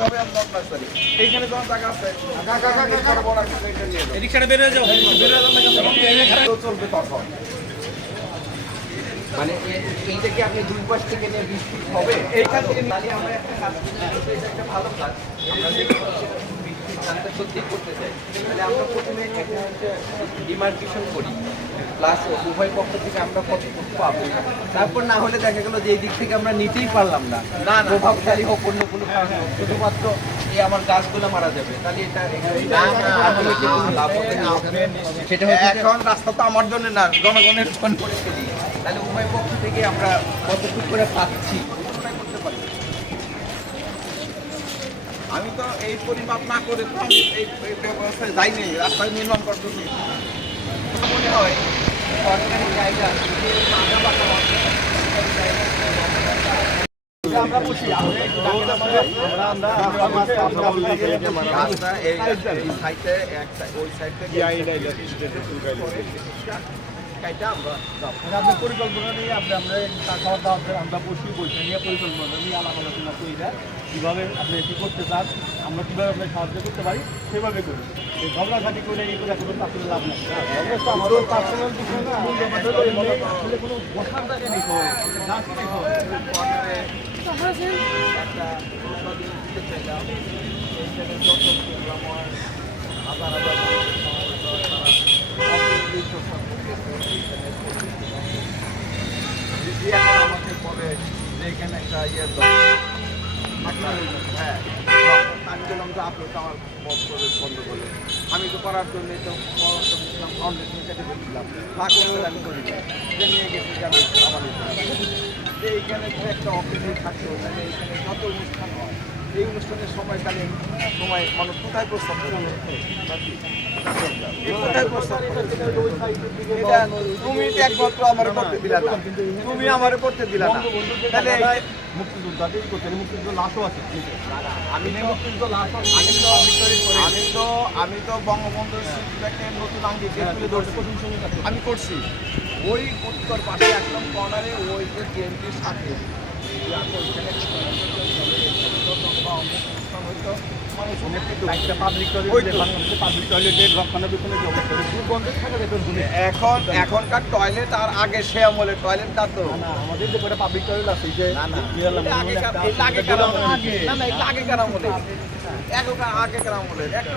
করতে আমি not nursery এইখানে যখন টাকা আছে যাও। চলবে তখন মানে এইটা কি আপনি দুই পাশ থেকে নিয়ে বৃষ্টি হবে? এইখান থেকে আমরা একটা কাজ করি, একটা ভালো কাজ। আমরা কাজটা সত্যি করতে চাই তাহলে আমরা প্রথমে একটা ডিমার্কেশন করি প্লাস উভয় পক্ষ থেকে আমরা কতটুকু পাবো তারপর না হলে দেখা গেল যে এই দিক থেকে আমরা নিতেই পারলাম না না, না। প্রভাবশালী হোক অন্য কোনো কারণে হোক, শুধুমাত্র এই আমার গাছগুলো মারা যাবে তাহলে এটা। সেটা এখন রাস্তা তো আমার জন্য না জনগণের জন্য তাহলে উভয় পক্ষ থেকে আমরা কতটুকু করে পাচ্ছি আমি তো এই পরিমাপ না করে তো আমি এই ব্যবস্থায় যাইনি, রাস্তায় নির্মাণ করতেছি। মনে হয়, সরকারি জায়গা সাইডে এক কাইটা আমরা। মানে আপনার পরিকল্পনা নিয়ে আপনি আমরা খাওয়ার দাওয়াত দেন, আমরা বসি বইটা নিয়ে পরিকল্পনা নিয়ে আলাপ আলোচনা করি না। কীভাবে আপনি কি করতে চান আমরা কীভাবে আপনার সাহায্য করতে পারি সেভাবে করি। এই ঝগড়াঝাটি করে এই করে কোনো আসলে লাভ নেই। আমাদের পার্সোনাল বিষয় না আসলে কোনো বসার জায়গা নেই গাছ একটা যে এখানে একটা দরকার। আপনার হ্যাঁ। আমি বললাম যে আপনি তো আমার পথ করে বন্ধ করলেন আমি তো করার জন্য তো ফাউন্ডেশন কেটে বলছিলাম না করে আমি করি। যে নিয়ে গেছি যে আমি আমার যে এইখানে তো একটা অফিসে থাকতো তাহলে এইখানে যত অনুষ্ঠান হয়, এই অনুষ্ঠানের সময়কালীন সময় মানে কোথায় প্রস্তাব তুমি আমার না তুমি আমার না তাহলে মুক্তিযোদ্ধাদের আমি তো আমি তো আমি তো আমি তো বঙ্গবন্ধু স্মৃতিটাকে নতুন আঙ্গিকে তুলে ধরছি আমি করছি ওই উত্তর পাশে একদম কর্নারে ওই যে বিএনপির সাথে টয়লেট তো। এখনকার টয়লেট আর আগে সে আমলের টয়লেটটা তো না, আমাদের যে পাবলিক টয়লেট আছে যে আগেকার- আছে, আগেকার আমলের। একটা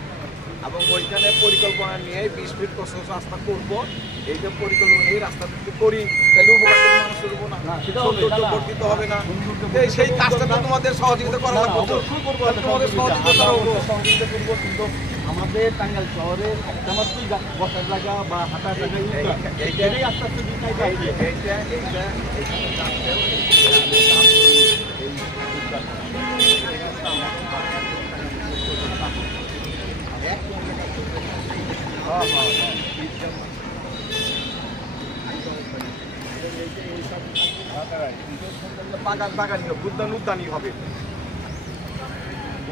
এবং ওইখানে পরিকল্পনা নিয়ে বিশ ফিট প্রশস্ত রাস্তা করব এই যে পরিকল্পনা এই রাস্তা যদি করি তাহলে হবে, না, সেই কাজটা তো তোমাদের সহযোগিতা করা লাগবে তোমাদের সহযোগিতা। কিন্তু আমাদের টাঙ্গাইল শহরের একটা বসার জায়গা বা হাঁটার জায়গা এই- ইউজ এই- এই- এটাই আস্তে আস্তে। এইটা এইটা এইখানে রাস্তাও এই যে আমি কাজ করি, এই উদ্যান। এই রাস্তা আমার তো বাগান করতে হয়। এক কিলোমিটার করতে হয়। হ্যাঁ, হ্যাঁ, হ্যাঁ। বিজ্ঞান মানে। যে এইসব বাগান বাগানি হবে উদ্যান উদ্যানই হবে।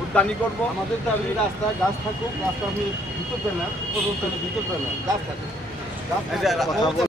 উদ্যানই করব। আমাদের দাবি রাস্তা গাছ থাকুক রাস্তা আমি ভিতর দেন না প্রথম না গাছ থাকুক।